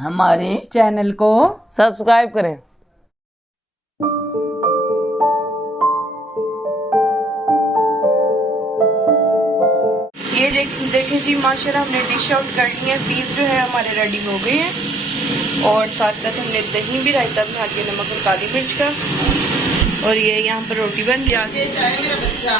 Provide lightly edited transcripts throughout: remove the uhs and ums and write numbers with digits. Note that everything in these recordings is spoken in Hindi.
हमारे चैनल को सब्सक्राइब करें। ये देखें जी, माशाल्लाह हमने डिश आउट कर ली है। पीस जो है हमारे रेडी हो गए हैं और साथ साथ हमने दही भी रायता में हल्के नमक और काली मिर्च का, और ये यहाँ पर रोटी बन गया। मेरा बच्चा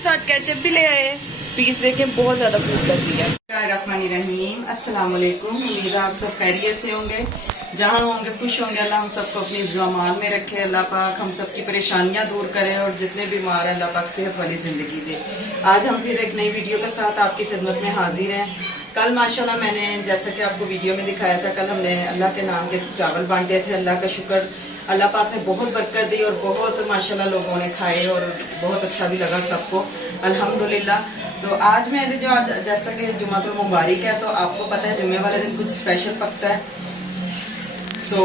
साथ केचप भी ले आए। पीस देखें बहुत ज्यादा फूड कर दिया। रहीम अस्सलाम वालेकुम। उम्मीद आप सब खैरियत से होंगे, जहाँ होंगे खुश होंगे। अल्लाह हम सबको अपनी ज़ुबान में रखे। अल्लाह पाक हम सबकी परेशानियां दूर करे और जितने बीमार हैं अल्लाह पाक सेहत वाली जिंदगी दे। आज हम फिर एक नई वीडियो के साथ आपकी खिदमत में हाजिर हैं। कल माशाल्लाह मैंने जैसा कि आपको वीडियो में दिखाया था, कल हमने अल्लाह के नाम के चावल बांटे थे। अल्लाह का शुक्र, अल्लाह पाक ने बहुत बरकत दी और बहुत माशाल्लाह लोगों ने खाए और बहुत अच्छा भी लगा सबको, अल्हम्दुलिल्लाह। तो आज मैंने जो आज जैसा कि जुमातुल मुबारक है, तो आपको पता है जुमे वाले दिन कुछ स्पेशल पकता है। तो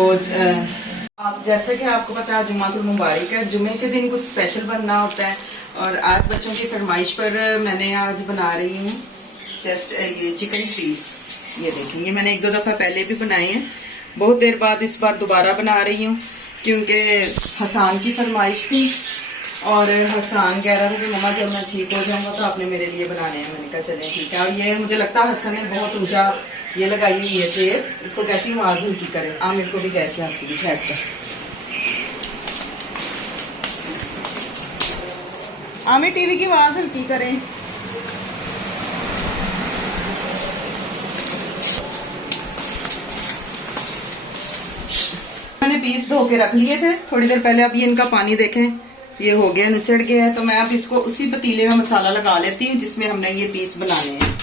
आप जैसे कि आपको पता है जुमातुल मुबारक है, जुमे के दिन कुछ स्पेशल बनना होता है। और आज बच्चों की फरमाइश पर मैंने आज बना रही हूँ ये चिकन पीस। ये देखिए, ये मैंने एक दो दफा पहले भी बनाए हैं, बहुत देर बाद इस बार दोबारा बना रही हूँ क्योंकि हसान की फरमाइश थी और हसान कह रहा था कि मम्मा जब मैं ठीक हो जाऊंगा तो आपने मेरे लिए बनाने हैं। मैंने कहा चलें ठीक है। और ये मुझे लगता है हसन ने बहुत ऊंचा ये लगाई हुई है चेयर, इसको कहती हूँ आवाज हल्की करें। आमिर को भी कह के आपको भी बैठ कर, आमिर टीवी की आवाज हल्की करें। मैंने पीस धो के रख लिए थे थोड़ी देर पहले। अब ये इनका पानी देखें, ये हो गया, निचड़ गया है। तो मैं अब इसको उसी पतीले में मसाला लगा लेती हूँ जिसमें हमने ये पीस बनाने हैं।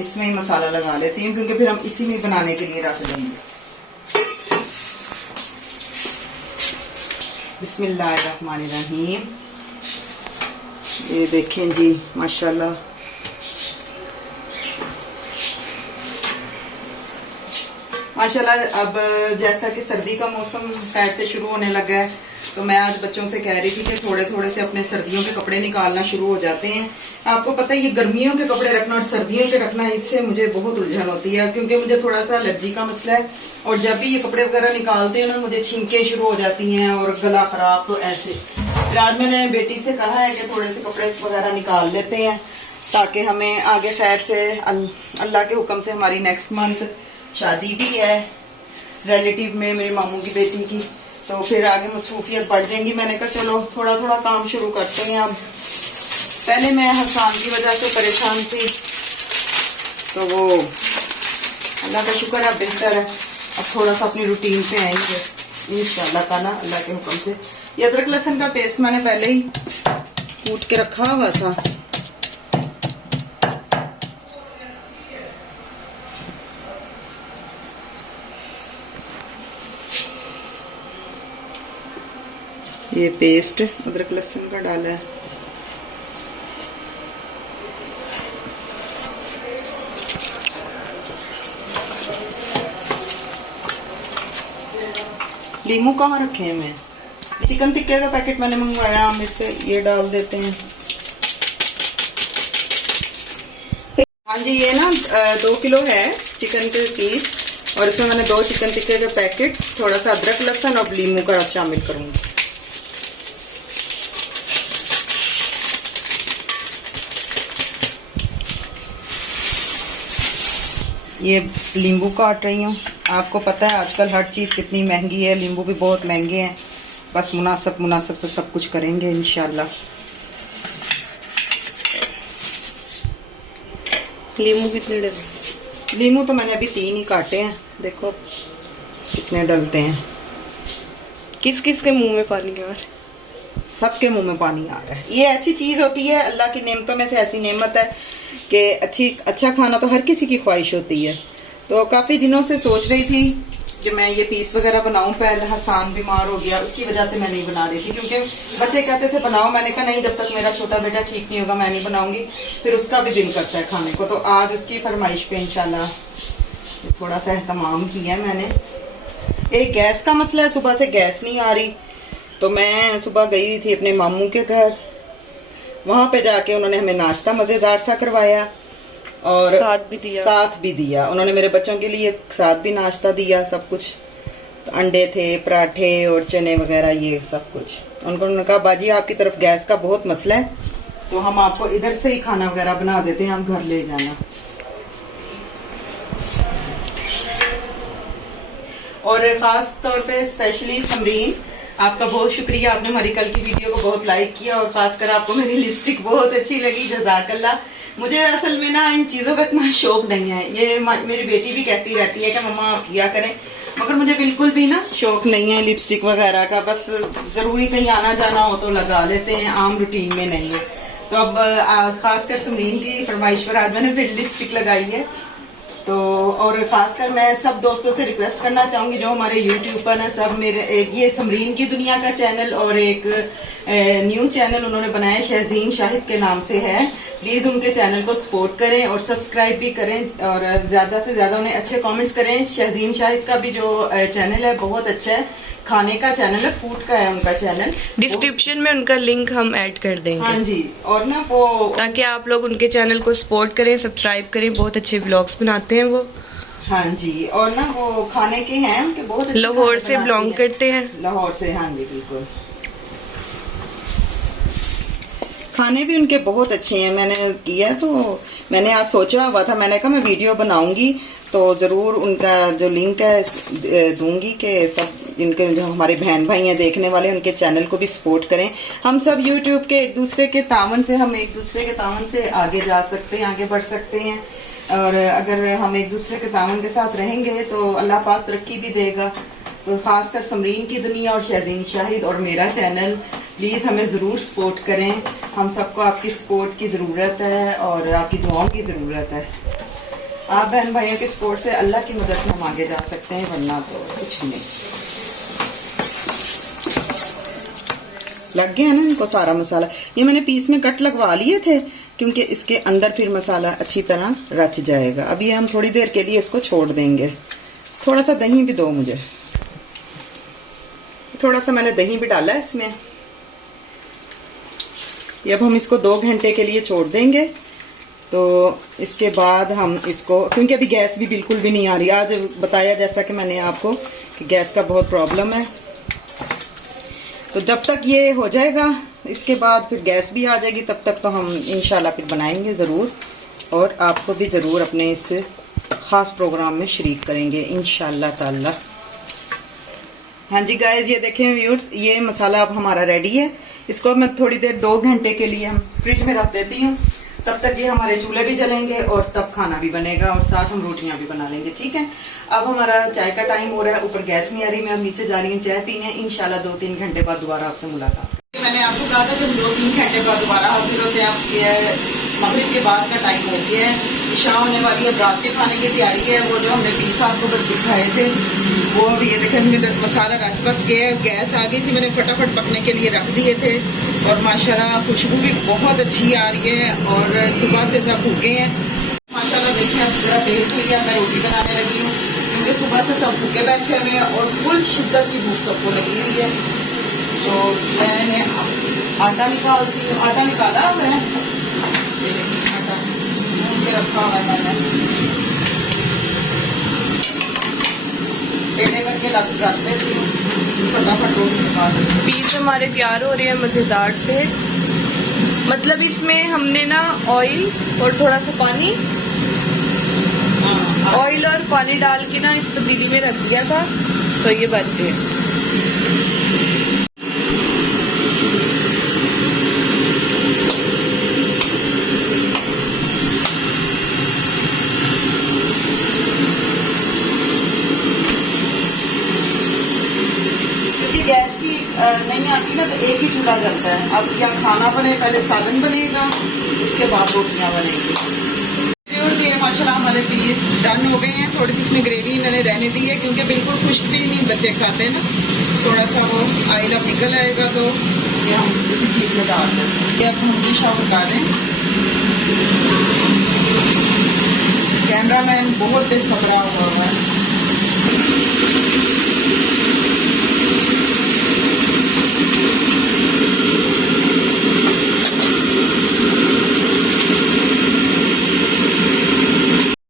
इसमें ही मसाला लगा लेती हूँ क्योंकि फिर हम इसी में बनाने के लिए रख देंगे। बिस्मिल्लाहिर्रहमानिर्रहीम। ये देखें जी माशाल्लाह, माशाल्लाह। अब जैसा कि सर्दी का मौसम खैर से शुरू होने लगा है, तो मैं आज बच्चों से कह रही थी कि थोड़े थोड़े से अपने सर्दियों के कपड़े निकालना शुरू हो जाते हैं। आपको पता है ये गर्मियों के कपड़े रखना और सर्दियों के रखना, इससे मुझे बहुत उलझन होती है क्योंकि मुझे थोड़ा सा एलर्जी का मसला है। और जब भी ये कपड़े वगैरह निकालते हैं ना, मुझे छींकें शुरू हो जाती हैं और गला खराब। तो ऐसे फिर आज मैंने बेटी से कहा है कि थोड़े से कपड़े वगैरह निकाल लेते हैं ताकि हमें आगे खैर से अल्लाह के हुक्म से हमारी नेक्स्ट मंथ शादी भी है रिलेटिव में मेरे मामू की बेटी की, तो फिर आगे मसरूफियत बढ़ जाएंगी। मैंने कहा चलो थोड़ा थोड़ा काम शुरू करते हैं। अब पहले मैं हसान की वजह से परेशान थी, तो वो अल्लाह का शुक्र है बेहतर है। अब थोड़ा सा अपनी रूटीन पे आएंगे इंशाअल्लाह ताला, अल्लाह के हुक्म से। ये अदरक लहसुन का पेस्ट मैंने पहले ही कूट के रखा हुआ था। ये पेस्ट अदरक लहसुन का डाला है। लीमू कहाँ रखे हैं? मैं चिकन टिक्के का पैकेट मैंने मंगवाया आमिर से, ये डाल देते हैं। हाँ जी, ये ना 2 किलो है चिकन के पीस और इसमें मैंने 2 चिकन टिक्के का पैकेट, थोड़ा सा अदरक लहसुन और लीमू का रस शामिल करूंगी। ये नींबू काट रही हूँ। आपको पता है आजकल हर चीज़ कितनी महंगी है, नींबू भी बहुत महंगे हैं। बस मुनासिब से सब कुछ करेंगे इंशाल्लाह। लीमू कितने डले? लीमू तो मैंने अभी 3 ही काटे हैं, देखो कितने डलते हैं। किस किस के मुंह में पानी आ रहा है? सबके मुंह में पानी आ रहा है। ये ऐसी चीज होती है, अल्लाह की नेमतों में से ऐसी नेमत है कि अच्छा खाना तो हर किसी की ख्वाहिश होती है। तो काफी दिनों से सोच रही थी कि मैं ये पीस वगैरह बनाऊं। पहले हसान बीमार हो गया, उसकी वजह से मैं नहीं बना रही थी क्योंकि बच्चे कहते थे बनाओ। मैंने कहा नहीं, जब तक मेरा छोटा बेटा ठीक नहीं होगा मैं नहीं बनाऊंगी, फिर उसका भी दिल करता है खाने को। तो आज उसकी फरमाइश पे इंशाल्लाह थोड़ा सा एहतमाम किया मैंने। एक गैस का मसला है, सुबह से गैस नहीं आ रही, तो मैं सुबह गई हुई थी अपने मामू के घर, वहां पे जाके उन्होंने हमें नाश्ता मजेदार सा करवाया और साथ भी दिया उन्होंने मेरे बच्चों के लिए साथ भी नाश्ता दिया सब कुछ। तो अंडे थे, पराठे और चने वगैरह ये सब कुछ। उन्होंने कहा बाजी आपकी तरफ गैस का बहुत मसला है तो हम आपको इधर से ही खाना वगैरह बना देते हैं, आप घर ले जाना। और खास तौर पे स्पेशली समरीन, आपका बहुत शुक्रिया, आपने हमारी कल की वीडियो को बहुत लाइक किया और खासकर आपको मेरी लिपस्टिक बहुत अच्छी लगी, जज़ाकल्लाह। मुझे असल में ना इन चीजों का इतना शौक नहीं है, ये मेरी बेटी भी कहती रहती है कि मम्मा आप किया करें, मगर मुझे बिल्कुल भी ना शौक नहीं है लिपस्टिक वगैरह का। बस जरूरी कहीं आना जाना हो तो लगा लेते हैं, आम रूटीन में नहीं है। तो अब खासकर समरीन की फरमाइश पर आज मैंने फिर लिपस्टिक लगाई है। तो और खासकर मैं सब दोस्तों से रिक्वेस्ट करना चाहूंगी जो हमारे यूट्यूब पर है, सब मेरे ये समरीन की दुनिया का चैनल और एक न्यू चैनल उन्होंने बनाया शहजीन शाहिद के नाम से है। प्लीज उनके चैनल को सपोर्ट करें और सब्सक्राइब भी करें और ज्यादा से ज्यादा उन्हें अच्छे कमेंट्स करें। शहजीन शाहिद का भी जो चैनल है बहुत अच्छा है, खाने का चैनल है, फूड का है उनका चैनल। डिस्क्रिप्शन में उनका लिंक हम ऐड कर देंगे। हाँ जी, और ना वो ताकि आप लोग उनके चैनल को सपोर्ट करें, सब्सक्राइब करें, बहुत अच्छे व्लॉग्स बनाते हैं वो। हाँ जी, और ना वो खाने के हैं उनके बहुत अच्छे, लाहौर से बिलोंग करते हैं। लाहौर से, हाँ जी बिल्कुल। खाने भी उनके बहुत अच्छे हैं। मैंने किया तो मैंने आज सोचा हुआ था, मैंने कहा मैं वीडियो बनाऊंगी तो जरूर उनका जो लिंक है दूंगी कि सब इनके जो हमारे बहन भाई हैं देखने वाले उनके चैनल को भी सपोर्ट करें। हम सब यूट्यूब के एक दूसरे के तावन से आगे जा सकते हैं, आगे बढ़ सकते हैं। और अगर हम एक दूसरे के तावन के साथ रहेंगे तो अल्लाह पाक तरक्की भी देगा। तो खासकर समरीन की दुनिया और शहजीन शाहिद और मेरा चैनल, प्लीज हमें जरूर सपोर्ट करें। हम सबको आपकी सपोर्ट की जरूरत है और आपकी दुआओं की जरूरत है। आप बहन भाइयों के सपोर्ट से, अल्लाह की मदद से हम आगे जा सकते हैं, वरना तो कुछ नहीं। लग गया ना इनको सारा मसाला। ये मैंने पीस में कट लगवा लिए थे क्योंकि इसके अंदर फिर मसाला अच्छी तरह रच जाएगा। अब ये हम थोड़ी देर के लिए इसको छोड़ देंगे। थोड़ा सा दही भी दो मुझे, थोड़ा सा मैंने दही भी डाला है इसमें। ये अब हम इसको 2 घंटे के लिए छोड़ देंगे। तो इसके बाद हम इसको, क्योंकि अभी गैस भी बिल्कुल भी नहीं आ रही, आज बताया जैसा कि मैंने आपको कि गैस का बहुत प्रॉब्लम है। तो जब तक ये हो जाएगा इसके बाद फिर गैस भी आ जाएगी, तब तक तो हम इंशाल्लाह फिर बनाएंगे ज़रूर और आपको भी ज़रूर अपने इस खास प्रोग्राम में शरीक करेंगे इंशाल्लाह ताला। हाँ जी गाइस, ये देखें व्यूअर्स, ये मसाला अब हमारा रेडी है। इसको मैं थोड़ी देर 2 घंटे के लिए हम फ्रिज में रख देती हूँ। तब तक ये हमारे चूल्हे भी जलेंगे और तब खाना भी बनेगा और साथ हम रोटियां भी बना लेंगे। ठीक है, अब हमारा चाय का टाइम हो रहा है, ऊपर गैस नहीं आ रही, मैं अब नीचे जा रही हूँ चाय पीने। इंशाल्लाह 2-3 घंटे बाद दोबारा आपसे मुलाकात। मैंने आपको कहा था कि 2-3 घंटे बाद दोबारा हाजिर होते हैं। आप मगरिब के बाद का टाइम हो गया है, इशा होने वाली है, रात के खाने की तैयारी है। वो जो हमने 20 आपको दिखाए थे वो ये देखें मसाला रच बस गया, गैस आ गई थी, मैंने फटाफट पकने के लिए रख दिए थे और माशाल्लाह खुशबू भी बहुत अच्छी आ रही है और सुबह से सब भूखे हैं माशाल्लाह। देखिए अब जरा तेज हुई है, मैं रोटी बनाने लगी हूँ क्योंकि सुबह से सब भूखे बैठे हुए हैं और फुल शिद्दत की भूख सबको लगी हुई है। तो मैंने आटा निकालती हूँ, आटा निकाला मैं, आटा भून के रखा हुआ है मैंने, पेड़े करके रख देती हूँ, फटाफट रोटी निकाल देती हूँ। पीस हमारे तैयार हो रहे हैं मजेदार से। मतलब इसमें हमने ना ऑयल और थोड़ा सा पानी, ऑयल और पानी डाल के ना इस पतीली में रख दिया था तो ये बनते हैं। गैस की नहीं आती ना तो एक ही चूल्हा जलता है। अब यहाँ खाना बने, पहले सालन बनेगा, उसके बाद रोटियां बनेगी। और ये माशाल्लाह हमारे पीस डन हो गए हैं। थोड़ी सी इसमें ग्रेवी मैंने रहने दी है क्योंकि बिल्कुल खुश्क भी नहीं बच्चे खाते ना, थोड़ा सा वो ऑयल अब निकल आएगा तो ये हम उसी चीज में डाल दें। अब हम डिश आउट कर रहे हैं। कैमरा मैन बहुत बेसब्रा हुआ है।